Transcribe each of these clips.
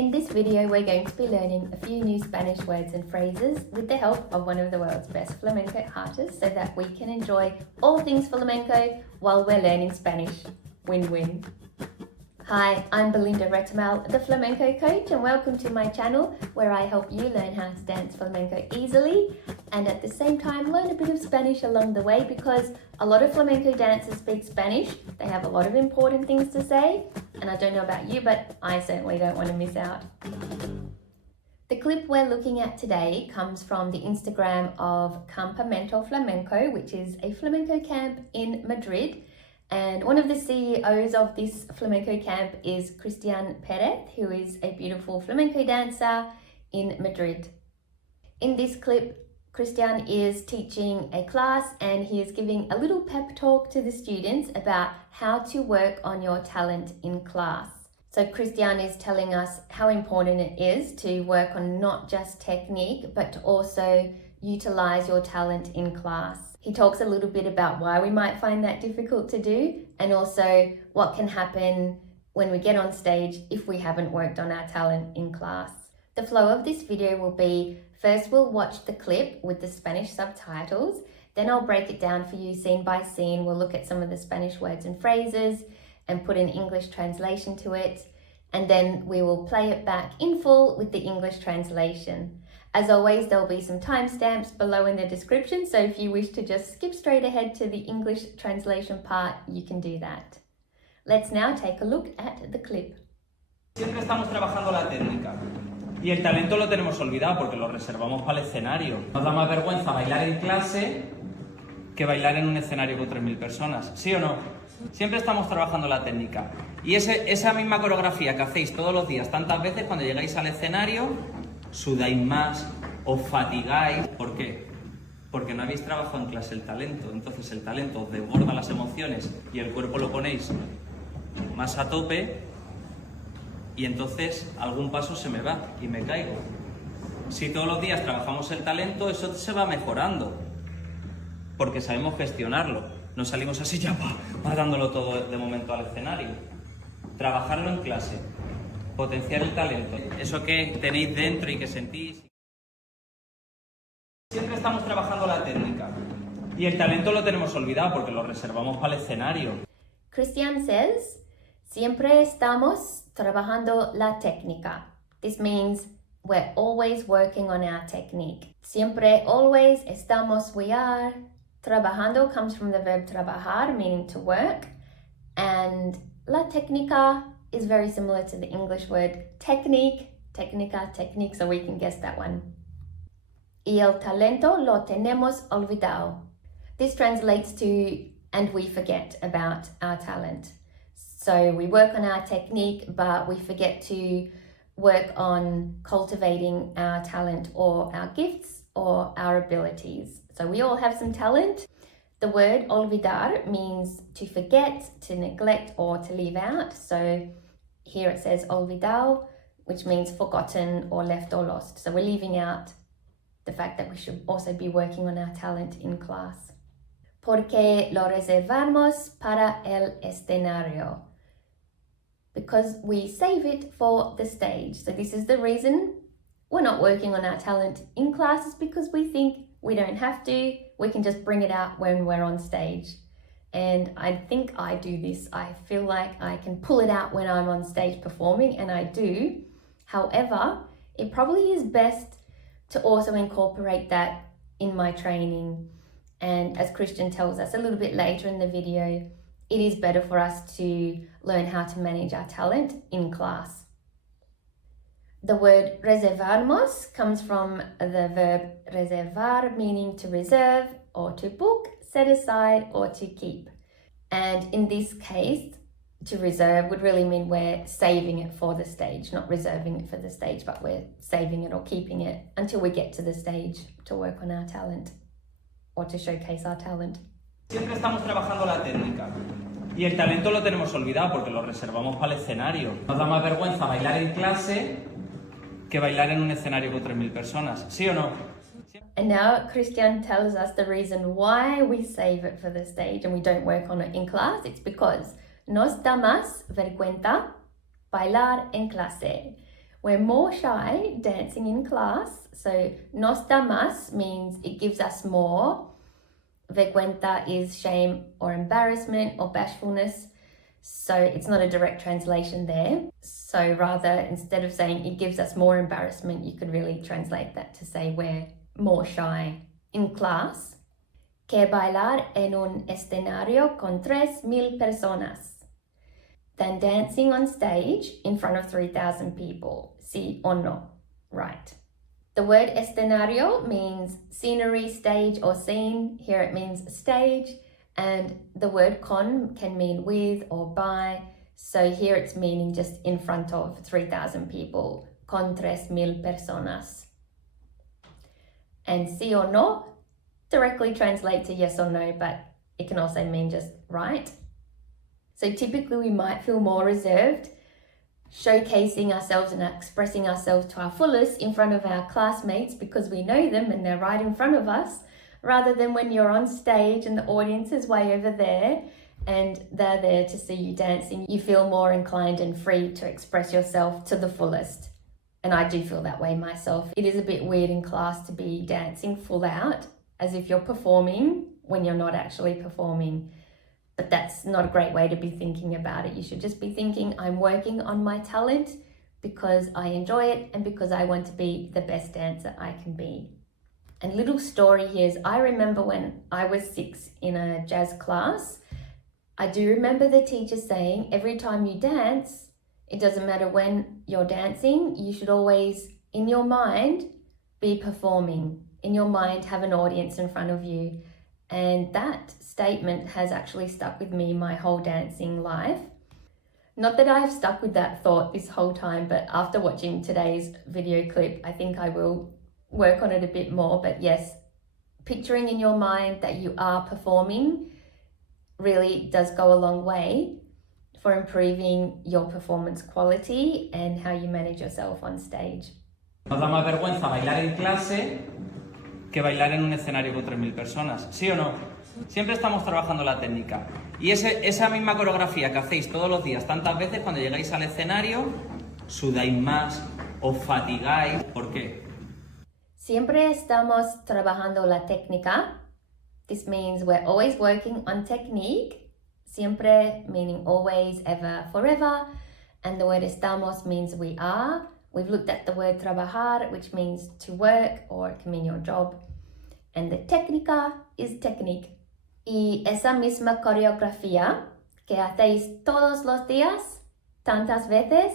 In this video, we're going to be learning a few new Spanish words and phrases with the help of one of the world's best flamenco artists so that we can enjoy all things flamenco while we're learning Spanish. Win-win. Hi, I'm Belinda Retamal, the flamenco coach, and welcome to my channel where I help you learn how to dance flamenco easily and at the same time learn a bit of Spanish along the way, because a lot of flamenco dancers speak Spanish. They have a lot of important things to say, and I don't know about you, but I certainly don't want to miss out. The clip we're looking at today comes from the Instagram of Campamento Flamenco, which is a flamenco camp in Madrid. And one of the CEOs of this flamenco camp is Cristian Pérez, who is a beautiful flamenco dancer in Madrid. In this clip, Cristian is teaching a class and he is giving a little pep talk to the students about how to work on your talent in class. So Cristian is telling us how important it is to work on not just technique, but to also utilize your talent in class. He talks a little bit about why we might find that difficult to do, and also what can happen when we get on stage if we haven't worked on our talent in class. The flow of this video will be, first we'll watch the clip with the Spanish subtitles, then I'll break it down for you scene by scene. We'll look at some of the Spanish words and phrases and put an English translation to it, and then we will play it back in full with the English translation. As always, there'll be some timestamps below in the description, so if you wish to just skip straight ahead to the English translation part, you can do that. Let's now take a look at the clip. Siempre estamos trabajando la técnica y el talento lo tenemos olvidado porque lo reservamos para el escenario. Nos da más vergüenza bailar en clase que bailar en un escenario con 3.000 personas, ¿sí o no? Siempre estamos trabajando la técnica y esa misma coreografía que hacéis todos los días tantas veces, cuando llegáis al escenario sudáis más, os fatigáis. ¿Por qué? Porque no habéis trabajado en clase el talento. Entonces el talento os desborda las emociones y el cuerpo lo ponéis más a tope y entonces algún paso se me va y me caigo. Si todos los días trabajamos el talento, eso se va mejorando porque sabemos gestionarlo. No salimos así ya dándolo todo de momento al escenario. Trabajarlo en clase, potenciar el talento, eso que tenéis dentro y que sentís. Siempre estamos trabajando la técnica y el talento lo tenemos olvidado porque lo reservamos para el escenario. Cristian says, siempre estamos trabajando la técnica. This means we're always working on our technique. Siempre, always, estamos, we are. Trabajando comes from the verb trabajar, meaning to work, and la técnica is very similar to the English word technique, técnica, technique, so we can guess that one. Y el talento lo tenemos olvidado. This translates to, and we forget about our talent. So we work on our technique, but we forget to work on cultivating our talent or our gifts or our abilities. So we all have some talent. The word olvidar means to forget, to neglect, or to leave out. So here it says olvidado, which means forgotten or left or lost. So we're leaving out the fact that we should also be working on our talent in class. Porque lo reservamos para el escenario. Because we save it for the stage. So this is the reason we're not working on our talent in classes, because we think we don't have to. We can just bring it out when we're on stage. And I think I do this. I feel like I can pull it out when I'm on stage performing, and I do. However, it probably is best to also incorporate that in my training. And as Cristian tells us a little bit later in the video, it is better for us to learn how to manage our talent in class. The word reservarnos comes from the verb reservar, meaning to reserve or to book, set aside or to keep. And in this case, to reserve would really mean we're saving it for the stage, not reserving it for the stage, but we're saving it or keeping it until we get to the stage to work on our talent or to showcase our talent. Siempre estamos trabajando la técnica y el talento lo tenemos olvidado porque lo reservamos para el escenario. Nos da más vergüenza bailar en clase que bailar en un escenario con 3.000 personas, ¿sí o no? And now Cristian tells us the reason why we save it for the stage and we don't work on it in class. It's because nos da más vergüenza bailar en clase. we're more shy dancing in class. So nos da más means it gives us more. Vergüenza is shame or embarrassment or bashfulness. So it's not a direct translation there. So rather, instead of saying it gives us more embarrassment, you could really translate that to say we're more shy in class. Que bailar en un escenario con 3,000 personas. Than dancing on stage in front of 3,000 people. Sí o no? Right. The word escenario means scenery, stage, or scene. Here it means stage. And the word con can mean with or by. So here it's meaning just in front of 3,000 people. Con 3,000 personas. And sí o no directly translate to yes or no, but it can also mean just right. So typically we might feel more reserved, showcasing ourselves and expressing ourselves to our fullest in front of our classmates because we know them and they're right in front of us, rather than when you're on stage and the audience is way over there and they're there to see you dancing. You feel more inclined and free to express yourself to the fullest. And I do feel that way myself. It is a bit weird in class to be dancing full out, as if you're performing when you're not actually performing. But that's not a great way to be thinking about it. You should just be thinking, I'm working on my talent because I enjoy it and because I want to be the best dancer I can be. And little story here is, I remember when I was 6 in a jazz class, I do remember the teacher saying, every time you dance, it doesn't matter when you're dancing, you should always, in your mind, be performing. In your mind, have an audience in front of you. And that statement has actually stuck with me my whole dancing life. Not that I've stuck with that thought this whole time, but after watching today's video clip, I think I will work on it a bit more. But yes, picturing in your mind that you are performing really does go a long way for improving your performance quality and how you manage yourself on stage. Nos da más vergüenza bailar en clase que bailar en un escenario con 3.000 personas, ¿sí o no? Siempre estamos trabajando la técnica. Y esa misma coreografía que hacéis todos los días, tantas veces, cuando llegáis al escenario, sudáis más, os fatigáis. ¿Por qué? Siempre estamos trabajando la técnica. This means we're always working on technique. Siempre meaning always, ever, forever. And the word estamos means we are. We've looked at the word trabajar, which means to work, or it can mean your job. And the técnica is technique. Y esa misma coreografía que hacéis todos los días, tantas veces,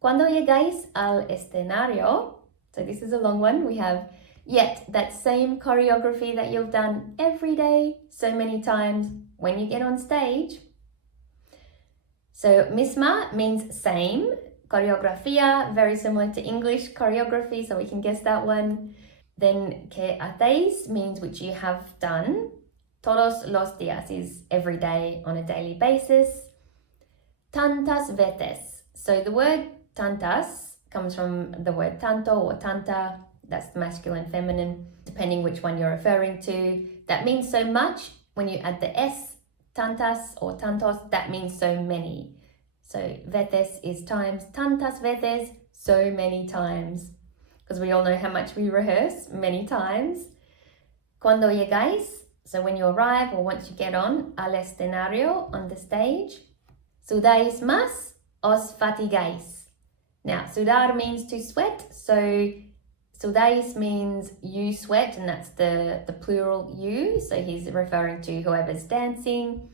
cuando llegáis al escenario, so this is a long one, we have yet that same choreography that you've done every day, so many times, when you get on stage. So misma means same. Choreografía, very similar to English choreography, so we can guess that one. Then que hacéis means which you have done. Todos los días is every day on a daily basis. Tantas veces. So the word tantas comes from the word tanto or tanta. That's the masculine, feminine, depending which one you're referring to. That means so much. When you add the S, tantas or tantos, that means so many. So veces is times, tantas veces, so many times. Because we all know how much we rehearse, many times. Cuando llegáis, so when you arrive or once you get on, al escenario, on the stage. Sudáis más, os fatigáis. Now, sudar means to sweat, so sudáis means you sweat, and that's the plural you, so he's referring to whoever's dancing.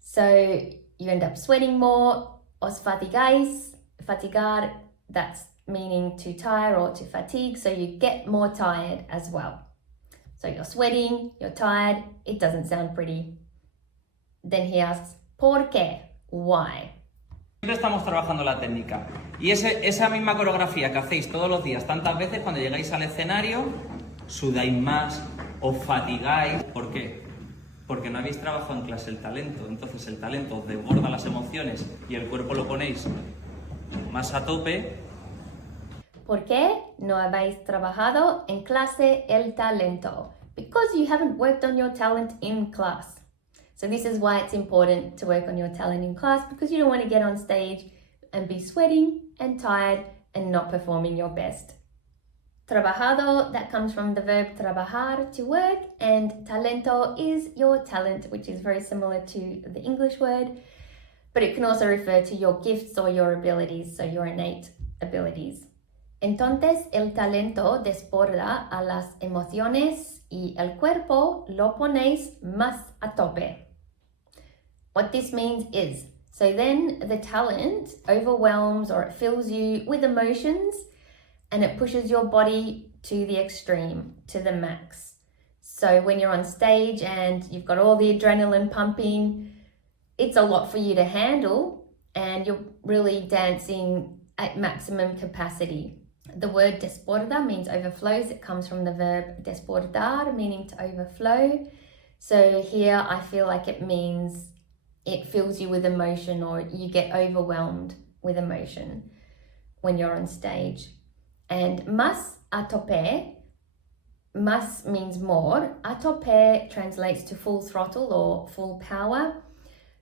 So you end up sweating more. Os fatigáis, fatigar, that's meaning to tire or to fatigue, so you get more tired as well. So you're sweating, you're tired, it doesn't sound pretty. Then he asks, ¿por qué? Why? Siempre estamos trabajando la técnica. Y esa misma coreografía que hacéis todos los días, tantas veces, cuando llegáis al escenario, sudáis más, os fatigáis. ¿Por qué? Porque no habéis trabajado en clase el talento. Entonces el talento os desborda las emociones y el cuerpo lo ponéis más a tope. ¿Por qué no habéis trabajado en clase el talento? Because you haven't worked on your talent in class. So this is why it's important to work on your talent in class, because you don't want to get on stage and be sweating and tired and not performing your best. Trabajado, that comes from the verb trabajar, to work, and talento is your talent, which is very similar to the English word, but it can also refer to your gifts or your abilities, so your innate abilities. Entonces, el talento desborda a las emociones y el cuerpo lo ponéis más a tope. What this means is, so then the talent overwhelms or it fills you with emotions and it pushes your body to the extreme, to the max. So when you're on stage and you've got all the adrenaline pumping, it's a lot for you to handle and you're really dancing at maximum capacity. The word desborda means overflows. It comes from the verb desbordar, meaning to overflow. So here I feel like it means it fills you with emotion or you get overwhelmed with emotion when you're on stage. And más a tope, más means more. A tope translates to full throttle or full power.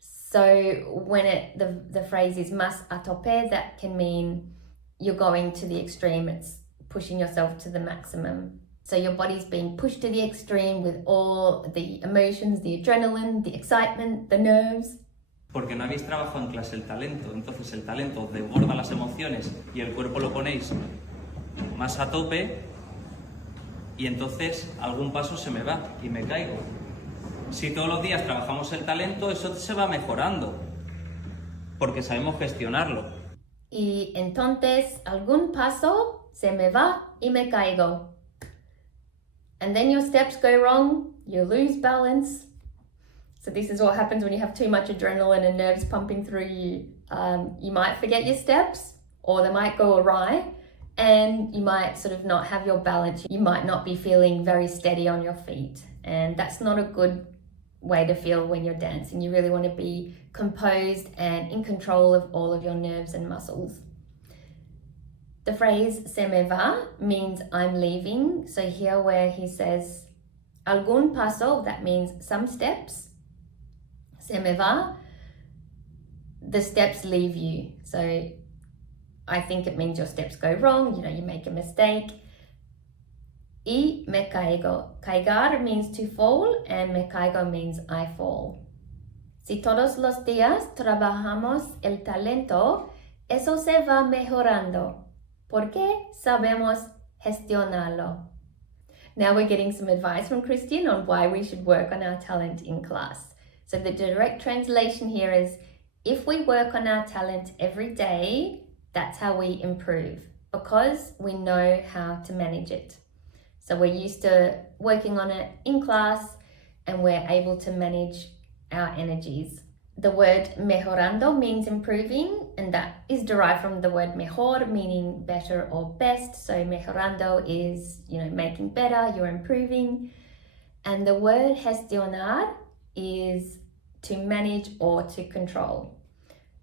So when the phrase is más a tope, that can mean you're going to the extreme. It's pushing yourself to the maximum. So your body's being pushed to the extreme with all the emotions, the adrenaline, the excitement, the nerves. Porque no habéis trabajado en clase el talento, entonces el talento desborda las emociones y el cuerpo lo ponéis más a tope y entonces algún paso se me va y me caigo. Si todos los días trabajamos el talento, eso se va mejorando porque sabemos gestionarlo. Y entonces algún paso se me va y me caigo. And then your steps go wrong, you lose balance. So this is what happens when you have too much adrenaline and nerves pumping through you. You might forget your steps or they might go awry and you might sort of not have your balance. You might not be feeling very steady on your feet. And that's not a good way to feel when you're dancing. You really want to be composed and in control of all of your nerves and muscles. The phrase se me va means I'm leaving. So here where he says algún paso, that means some steps. Se me va, the steps leave you. So I think it means your steps go wrong, you make a mistake. Y me caigo. Caigar means to fall and me caigo means I fall. Si todos los días trabajamos el talento, eso se va mejorando. Porque sabemos gestionarlo. Now we're getting some advice from Cristian on why we should work on our talent in class. So the direct translation here is, if we work on our talent every day, that's how we improve, because we know how to manage it. So we're used to working on it in class and we're able to manage our energies. The word mejorando means improving, and that is derived from the word mejor, meaning better or best. So mejorando is, making better, you're improving. And the word gestionar is to manage or to control.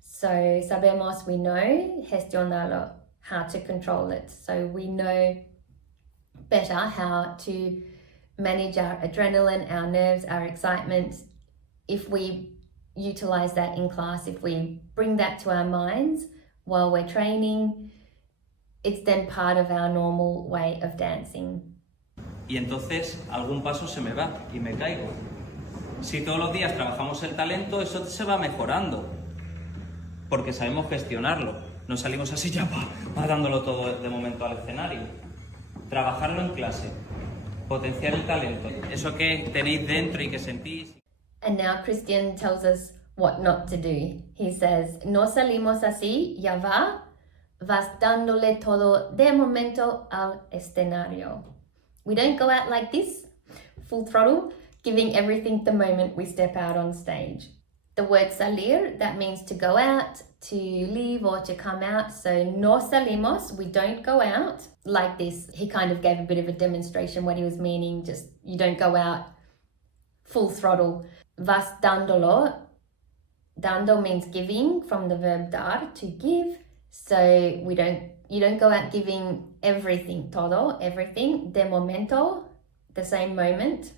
So sabemos, we know, gestionarlo, how to control it. So we know better how to manage our adrenaline, our nerves, our excitement. If we utilize that in class, if we bring that to our minds while we're training, it's then part of our normal way of dancing. Y entonces algún paso se me va y me caigo. Si todos los días trabajamos el talento, eso se va mejorando porque sabemos gestionarlo. No salimos así ya va dándolo todo de momento al escenario. Trabajarlo en clase, potenciar el talento, eso que tenéis dentro y que sentís. And now Cristian tells us what not to do. He says, no salimos así, ya vas dándole todo de momento al escenario. We don't go out like this, full throttle, giving everything the moment we step out on stage. The word salir, that means to go out, to leave or to come out. So no salimos, we don't go out like this. He kind of gave a bit of a demonstration what he was meaning, just you don't go out full throttle. Vas dándolo, dando means giving from the verb dar, to give. So you don't go out giving everything, todo, everything, de momento, the same moment,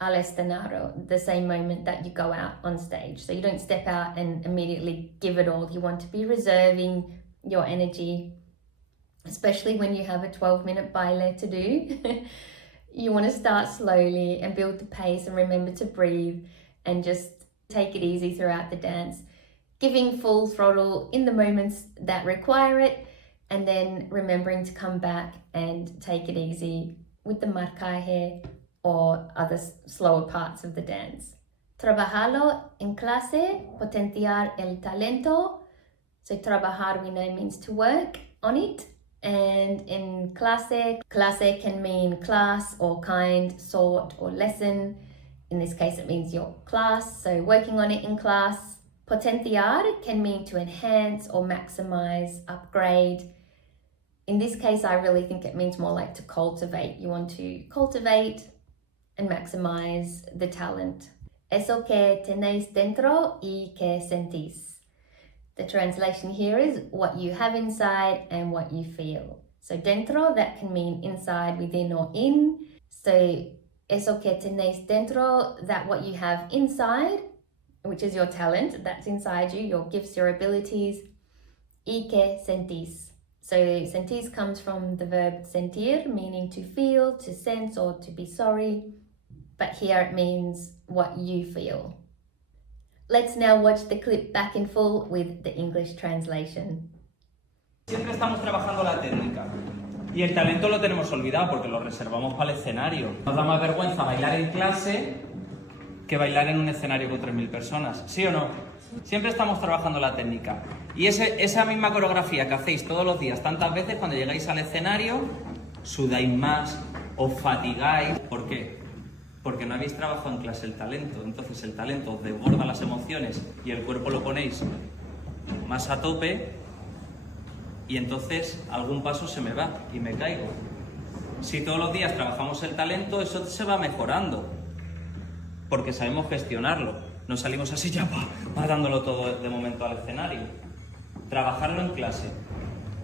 al escenario the same moment that you go out on stage. So you don't step out and immediately give it all. You want to be reserving your energy, especially when you have a 12-minute baile to do. You want to start slowly and build the pace and remember to breathe and just take it easy throughout the dance, giving full throttle in the moments that require it, and then remembering to come back and take it easy with the marcaje or other slower parts of the dance. Trabajarlo en clase, potenciar el talento. So trabajar we know means to work on it. And in clase can mean class or kind, sort or lesson. In this case it means your class, so working on it in class. Potenciar can mean to enhance or maximize, upgrade. In this case I really think it means more like to cultivate. You want to cultivate and maximize the talent. Eso que tenéis dentro y que sentís. The translation here is what you have inside and what you feel. So dentro, that can mean inside, within or in. So eso que tenéis dentro, that what you have inside, which is your talent, that's inside you, your gifts, your abilities. Y que sentís. So sentís comes from the verb sentir, meaning to feel, to sense or to be sorry. But here it means what you feel. Let's now watch the clip back in full with the English translation. Siempre estamos trabajando la técnica y el talento lo tenemos olvidado porque lo reservamos para el escenario. Nos da más vergüenza bailar en clase que bailar en un escenario con 3.000 personas, ¿sí o no? Siempre estamos trabajando la técnica y esa misma coreografía que hacéis todos los días, tantas veces, cuando llegáis al escenario sudáis más, os fatigáis. ¿Por qué? Porque no habéis trabajado en clase el talento. Entonces el talento os desborda las emociones y el cuerpo lo ponéis más a tope y entonces algún paso se me va y me caigo. Si todos los días trabajamos el talento, eso se va mejorando porque sabemos gestionarlo. No salimos así ya dándolo todo de momento al escenario. Trabajarlo en clase,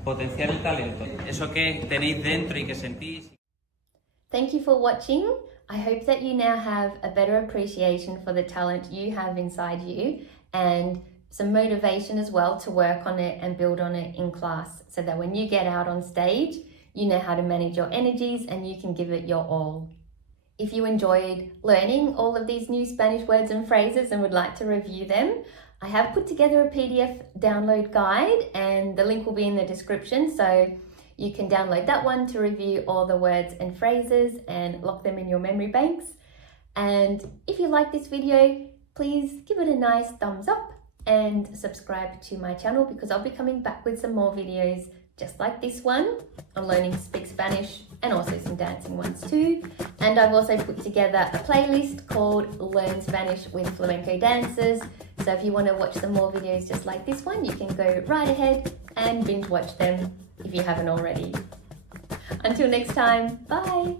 potenciar el talento, eso que tenéis dentro y que sentís. Thank you for watching. I hope that you now have a better appreciation for the talent you have inside you and some motivation as well to work on it and build on it in class so that when you get out on stage, you know how to manage your energies and you can give it your all. If you enjoyed learning all of these new Spanish words and phrases and would like to review them, I have put together a PDF download guide and the link will be in the description, so you can download that one to review all the words and phrases and lock them in your memory banks. And if you like this video, please give it a nice thumbs up and subscribe to my channel because I'll be coming back with some more videos just like this one on learning to speak Spanish and also some dancing ones too. And I've also put together a playlist called Learn Spanish with Flamenco Dancers. So if you want to watch some more videos just like this one, you can go right ahead and binge watch them if you haven't already. Until next time, bye!